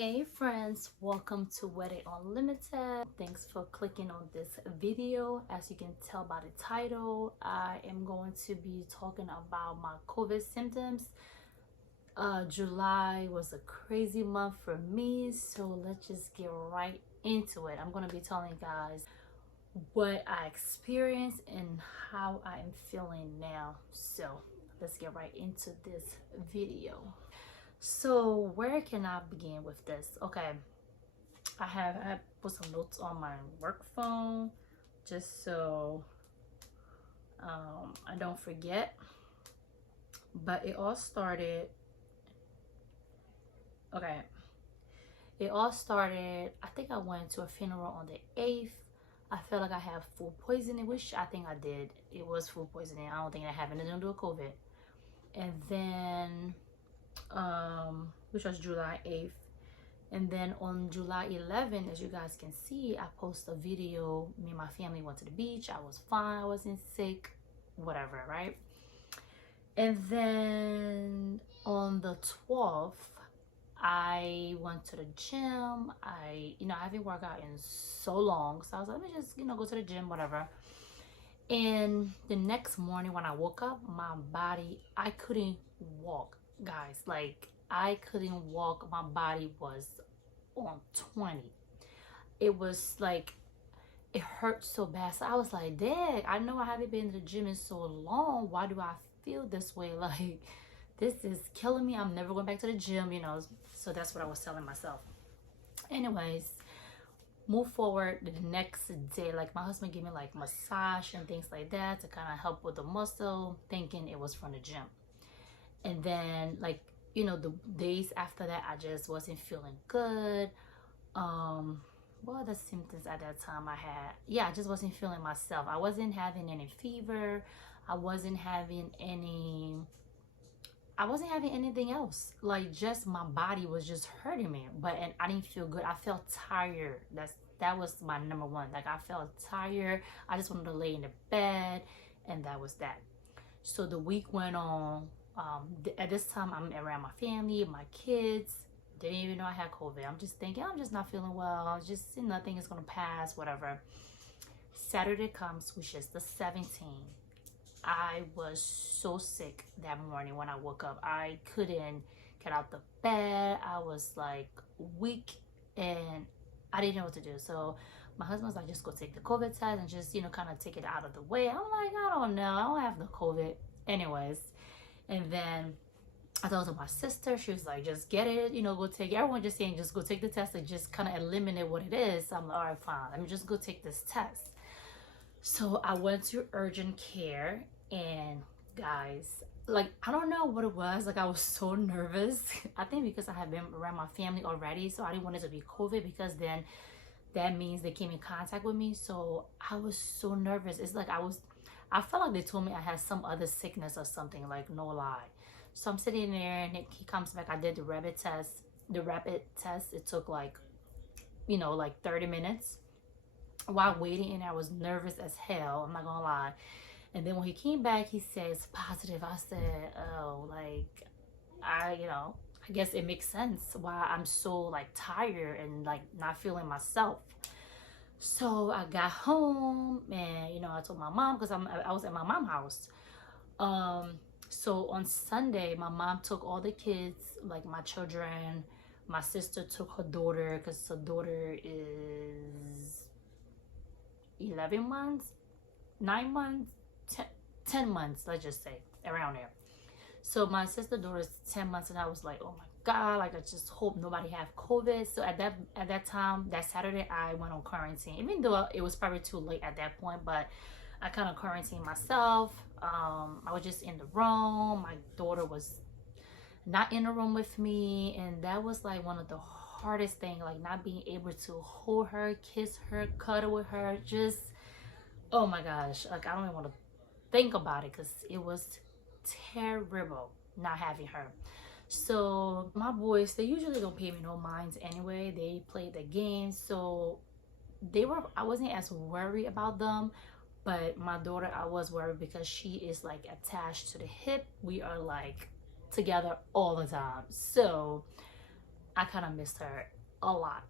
Hey friends, welcome to Wede Unlimited. Thanks for clicking on this video. As you can tell by the title, I am going to be talking about my COVID symptoms. July was a crazy month for me, so let's just get right into it. I'm going to be telling you guys what I experienced and how I am feeling now. So let's get right into this video. So where can I begin with this? Okay, I put some notes on my work phone just so I don't forget. But it all started, okay, I think I went to a funeral on the 8th. I felt like I had food poisoning, which I think I did. It was food poisoning. I don't think that had anything to do with COVID. And then which was July 8th. And then on July 11th, as you guys can see, I posted a video. Me and my family went to the beach. I was fine. I wasn't sick, whatever, right? And then on the 12th, I went to the gym. I haven't worked out in so long. So I was like, let me just, go to the gym, whatever. And the next morning when I woke up, my body, I couldn't walk, guys. Like, I couldn't walk. My body was on 20. It was like, it hurt so bad. So I was like, dang, I know I haven't been to the gym in so long. Why do I feel this way? Like, this is killing me. I'm never going back to the gym, So that's what I was telling myself. Anyways, move forward the next day. Like, my husband gave me like massage and things like that to kind of help with the muscle, thinking it was from the gym. And then, like, the days after that, I just wasn't feeling good. What other symptoms at that time I had? Yeah, I just wasn't feeling myself. I wasn't having any fever. I wasn't having anything else. Like, just my body was just hurting me. And I didn't feel good. I felt tired. That was my number one. Like, I felt tired. I just wanted to lay in the bed, and that was that. So the week went on. At this time, I'm around my family, my kids. Didn't even know I had COVID. I'm just thinking, I'm just not feeling well. I'm just, nothing is going to pass, whatever. Saturday comes, which is the 17th. I was so sick that morning when I woke up. I couldn't get out the bed. I was like weak and I didn't know what to do. So my husband was like, just go take the COVID test and just, kind of take it out of the way. I'm like, I don't know. I don't have the COVID. Anyways. And then I told my sister, she was like, just get it, go take it. Everyone just saying, just go take the test and just kind of eliminate what it is. So I'm like, all right, fine. Let me just go take this test. So I went to urgent care, and guys, like, I don't know what it was. Like, I was so nervous. I think because I had been around my family already, so I didn't want it to be COVID, because then that means they came in contact with me. So I was so nervous. It's like I felt like they told me I had some other sickness or something, like, no lie. So I'm sitting there, and he comes back. I did the rapid test. It took like 30 minutes. While waiting, and I was nervous as hell, I'm not gonna lie. And then when he came back, he says positive. I said, oh, like, I guess it makes sense why I'm so like tired and like not feeling myself. So I got home, and I told my mom, because I was at my mom's house. So on Sunday, my mom took all the kids, like my children. My sister took her daughter, because her daughter is 11 months, 9 months, 10 months, let's just say, around there. So my sister's daughter is 10 months, and I was like, oh my God, like, I just hope nobody have COVID. So at that time, that Saturday, I went on quarantine, even though it was probably too late at that point, but I kind of quarantined myself. I was just in the room. My daughter was not in the room with me, and that was like one of the hardest things, like not being able to hold her, kiss her, cuddle with her. Just, oh my gosh, like, I don't even want to think about it, because it was terrible not having her. So my boys, they usually don't pay me no minds anyway. They play the games, so I wasn't as worried about them. But my daughter, I was worried, because she is like attached to the hip. We are like together all the time. So I kind of missed her a lot.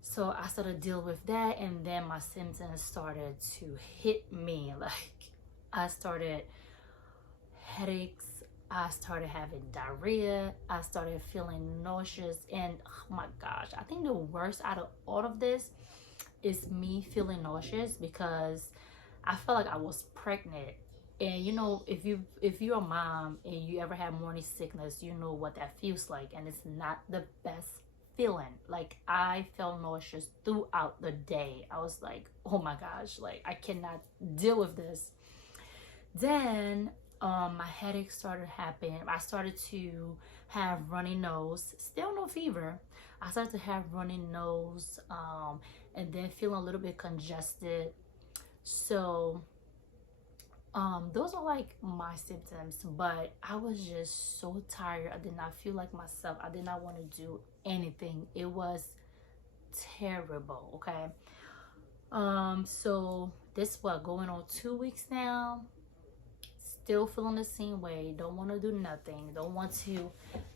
So I started dealing with that, and then my symptoms started to hit me. Like, I started headaches, I started having diarrhea, I started feeling nauseous, and oh my gosh, I think the worst out of all of this is me feeling nauseous, because I felt like I was pregnant. And you know, if you're a mom and you ever have morning sickness, you know what that feels like, and it's not the best feeling. Like, I felt nauseous throughout the day. I was like, oh my gosh, like I cannot deal with this. Then my headache started happening. I started to have runny nose, still no fever. I started to have runny nose, and then feeling a little bit congested. So those are like my symptoms, but I was just so tired. I did not feel like myself. I did not want to do anything. It was terrible. Okay. So this what, going on 2 weeks now, still feeling the same way. Don't want to do nothing. Don't want to,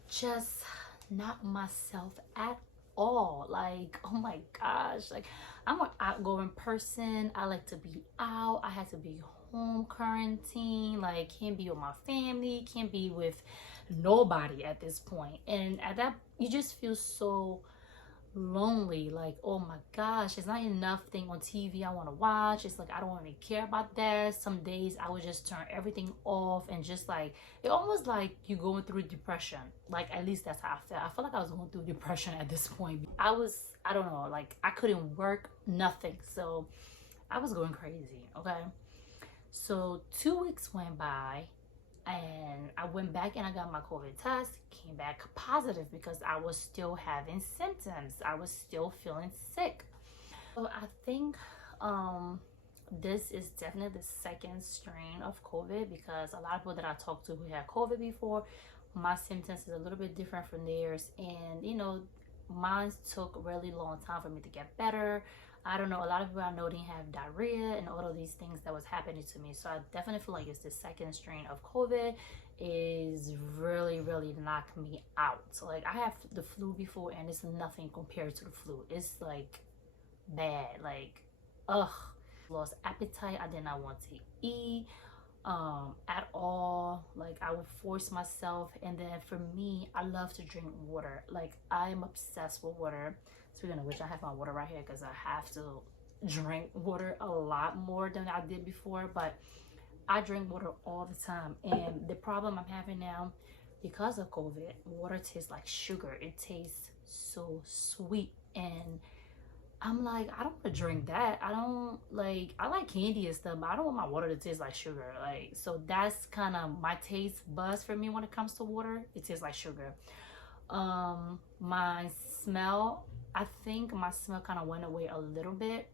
just not myself at all. Like, oh my gosh, like I'm an outgoing person. I like to be out. I had to be home quarantine. Like, can't be with my family, can't be with nobody at this point. And at that, you just feel so lonely. Like, oh my gosh, it's not enough thing on TV I want to watch. It's like I don't really care about that. Some days I would just turn everything off, and just like, it almost like you going through depression. Like, at least that's how I felt. I felt like I was going through depression at this point. I don't know, like I couldn't work, nothing. So I was going crazy. Okay. So 2 weeks went by, and I went back and I got my COVID test, came back positive, because I was still having symptoms. I was still feeling sick. So I think this is definitely the second strain of COVID, because a lot of people that I talked to who had COVID before, my symptoms is a little bit different from theirs. And you know, mine took a really long time for me to get better. I don't know, a lot of people I know didn't have diarrhea and all of these things that was happening to me. So I definitely feel like it's the second strain of COVID is really knocked me out. So like, I have the flu before, and it's nothing compared to the flu. It's like bad. Like, ugh. Lost appetite. I did not want to eat at all. Like, I would force myself. And then for me, I love to drink water. Like, I am obsessed with water. Speaking of which, I have my water right here, because I have to drink water a lot more than I did before. But I drink water all the time, and the problem I'm having now, because of COVID, water tastes like sugar. It tastes so sweet, and I'm like, I don't want to drink that. I like candy and stuff, but I don't want my water to taste like sugar. Like, so that's kind of my taste buzz for me when it comes to water. It tastes like sugar. My smell, I think my smell kind of went away a little bit,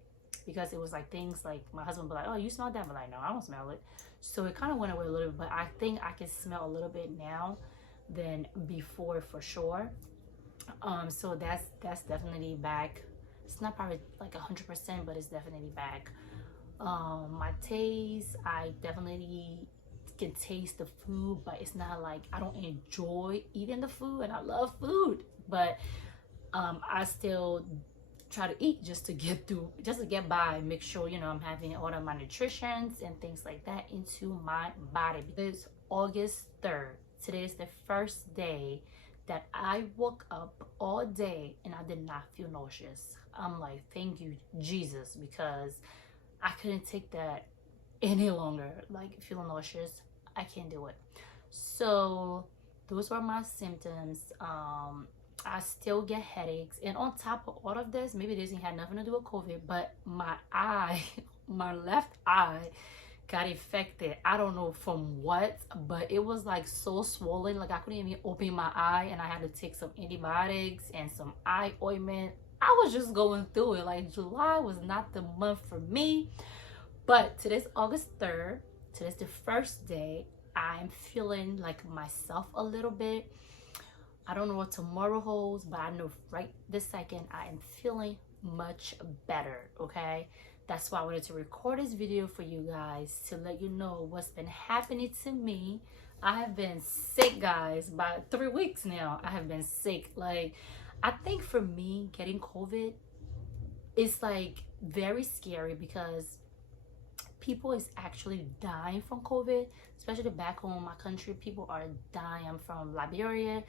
because it was like things like my husband would be like, oh, you smell that? But like, no, I don't smell it. So it kind of went away a little bit, but I think I can smell a little bit now than before for sure. So that's definitely back. It's not probably like 100%, but it's definitely back. My taste, I definitely can taste the food, but it's not like I don't enjoy eating the food, and I love food, but I still try to eat just to get through, just to get by, make sure, you know, I'm having all of my nutritions and things like that into my body. It's August 3rd. Today is the first day that I woke up all day and I did not feel nauseous. I'm like, thank you, Jesus, because I couldn't take that any longer. Like, feeling nauseous, I can't do it. So those were my symptoms. I still get headaches, and on top of all of this, maybe this had nothing to do with COVID, but my eye, my left eye got infected. I don't know from what, but it was like so swollen, like I couldn't even open my eye, and I had to take some antibiotics and some eye ointment. I was just going through it. Like, July was not the month for me. But today's August 3rd. Today's the first day I'm feeling like myself a little bit. I don't know what tomorrow holds, but I know right this second I am feeling much better. Okay, that's why I wanted to record this video for you guys, to let you know what's been happening to me. I have been sick, guys, by 3 weeks now. I have been sick. Like, I think for me, getting COVID is like very scary because people is actually dying from COVID, especially back home in my country. People are dying from Liberia,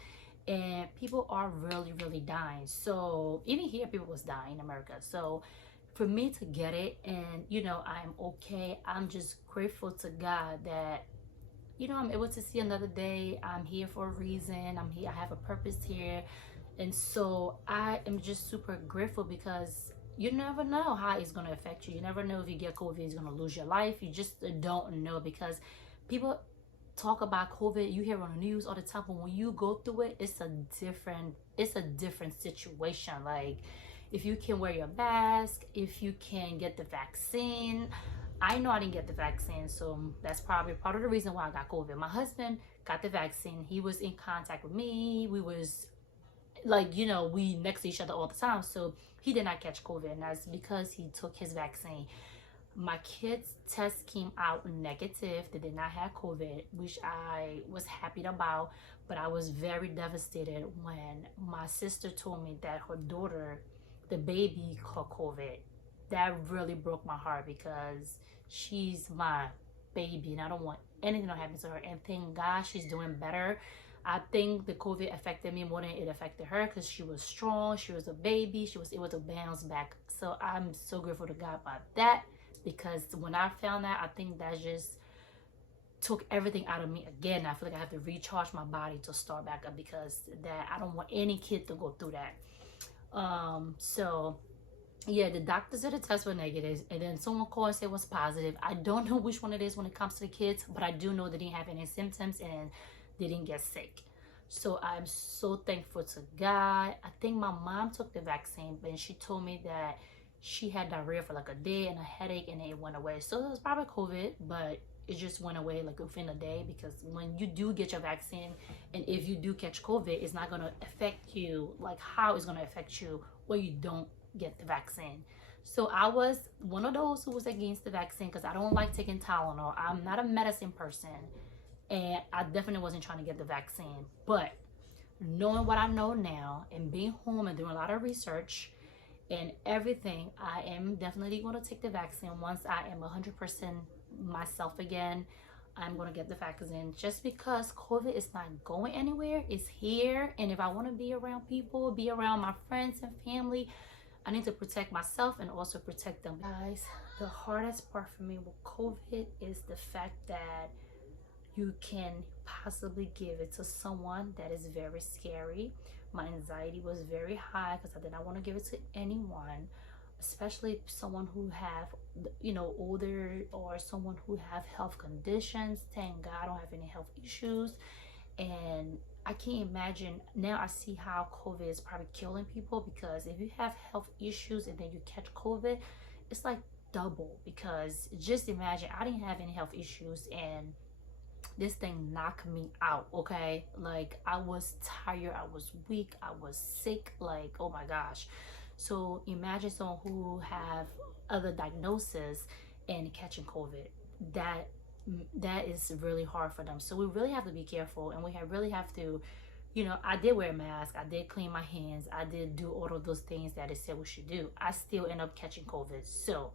and people are really, really dying. So even here, people was dying in America. So for me to get it, and I'm okay. I'm just grateful to God that I'm able to see another day. I'm here for a reason. I'm here. I have a purpose here. And so I am just super grateful because you never know how it's going to affect you. You never know if you get COVID, it's going to lose your life. You just don't know because people talk about COVID. You hear on the news all the time, but when you go through it, it's a different situation. Like if you can wear your mask, if you can get the vaccine. I know I didn't get the vaccine, so that's probably part of the reason why I got COVID. My husband got the vaccine. He was in contact with me. We was like, we next to each other all the time, so he did not catch COVID, and that's because he took his vaccine. My kids' test came out negative. They did not have COVID, which I was happy about, but I was very devastated when my sister told me that her daughter, the baby, caught COVID. That really broke my heart because she's my baby and I don't want anything to happen to her. And thank God she's doing better. I think the COVID affected me more than it affected her because she was strong. She was a baby. She was able to bounce back. So I'm so grateful to God about that because when I found that, I think that just took everything out of me again. I feel like I have to recharge my body to start back up because that I don't want any kid to go through that. So yeah, the doctor said the tests were negative, and then someone called and said it was positive. I don't know which one it is when it comes to the kids, but I do know they didn't have any symptoms and they didn't get sick. So I'm so thankful to God. I think my mom took the vaccine, but she told me that she had diarrhea for like a day and a headache, and it went away. So it was probably COVID, but it just went away like within a day because when you do get your vaccine, and if you do catch COVID, it's not gonna affect you like how it's gonna affect you when you don't get the vaccine. So I was one of those who was against the vaccine because I don't like taking Tylenol. I'm not a medicine person, and I definitely wasn't trying to get the vaccine. But knowing what I know now and being home and doing a lot of research and everything, I am definitely going to take the vaccine once I am 100% myself again. I'm going to get the vaccine just because COVID is not going anywhere. It's here, and if I want to be around people, be around my friends and family, I need to protect myself and also protect them. Guys, the hardest part for me with COVID is the fact that you can possibly give it to someone that is very scary. My anxiety was very high because I did not want to give it to anyone, especially someone who have older or someone who have health conditions. Thank God I don't have any health issues, and I can't imagine now. I see how COVID is probably killing people because if you have health issues and then you catch COVID, it's like double. Because just imagine, I didn't have any health issues and this thing knocked me out. Okay, like I was tired, I was weak, I was sick, like oh my gosh. So imagine someone who have other diagnoses and catching COVID. That is really hard for them. So we really have to be careful, and really have to, I did wear a mask, I did clean my hands, I did do all of those things that it said we should do. I still end up catching COVID. So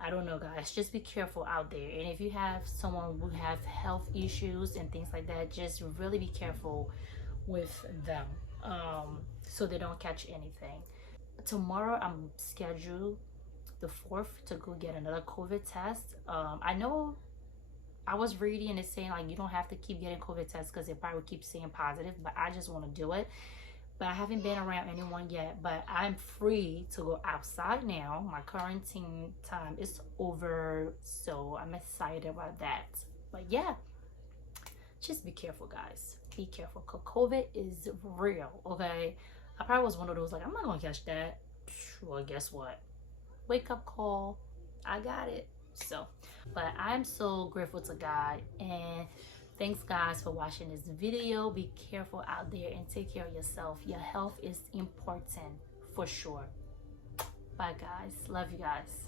I don't know, guys, just be careful out there. And if you have someone who have health issues and things like that, just really be careful with them, so they don't catch anything. Tomorrow I'm scheduled the 4th to go get another COVID test. I know I was reading and it's saying like you don't have to keep getting COVID tests because it probably keeps saying positive, but I just want to do it. But I haven't been around anyone yet, but I'm free to go outside now. My quarantine time is over, so I'm excited about that. But yeah, just be careful, guys. Be careful, because COVID is real, okay? I probably was one of those like, I'm not gonna catch that. Well, guess what? Wake up call. I got it. So, but I'm so grateful to God, and thanks guys for watching this video. Be careful out there and take care of yourself. Your health is important for sure. Bye guys. Love you guys.